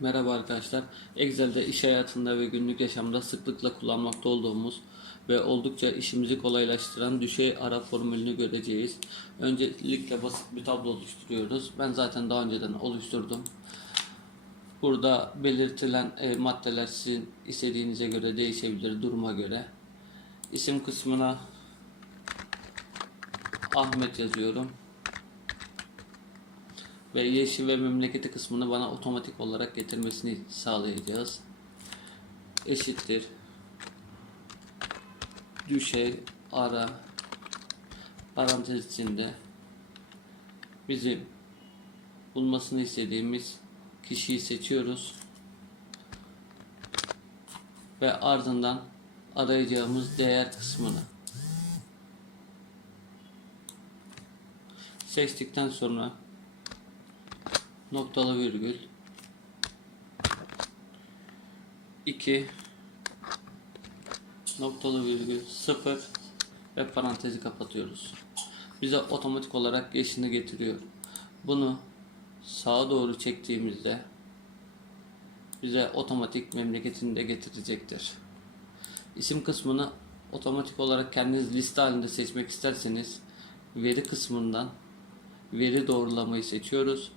Merhaba arkadaşlar. Excel'de iş hayatında ve günlük yaşamda sıklıkla kullanmakta olduğumuz ve oldukça işimizi kolaylaştıran düşey ara formülünü göreceğiz. Öncelikle basit bir tablo oluşturuyoruz. Ben zaten daha önceden oluşturdum. Burada belirtilen e, maddeler sizin istediğinize göre değişebilir duruma göre. İsim kısmına Ahmet yazıyorum ve yeşil ve memleketi kısmını bana otomatik olarak getirmesini sağlayacağız. Eşittir. Düşey ara parantez içinde bizim bulmasını istediğimiz kişiyi seçiyoruz. Ve ardından arayacağımız değer kısmını seçtikten sonra noktalı virgül 2 noktalı virgül 0 ve parantezi kapatıyoruz. Bize otomatik olarak geçini getiriyor. Bunu sağa doğru çektiğimizde bize otomatik memleketini de getirecektir. İsim kısmını otomatik olarak kendiniz liste halinde seçmek isterseniz veri kısmından veri doğrulamayı seçiyoruz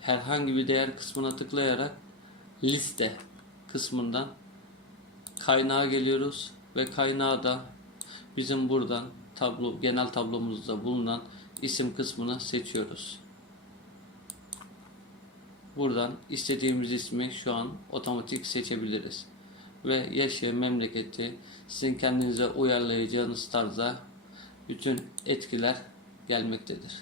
herhangi bir değer kısmına tıklayarak liste kısmından kaynağa geliyoruz ve kaynağı da bizim buradan tablo genel tablomuzda bulunan isim kısmını seçiyoruz. Buradan istediğimiz ismi şu an otomatik seçebiliriz. Ve yaşayan memleketi sizin kendinize uyarlayacağınız tarzda bütün etkiler gelmektedir.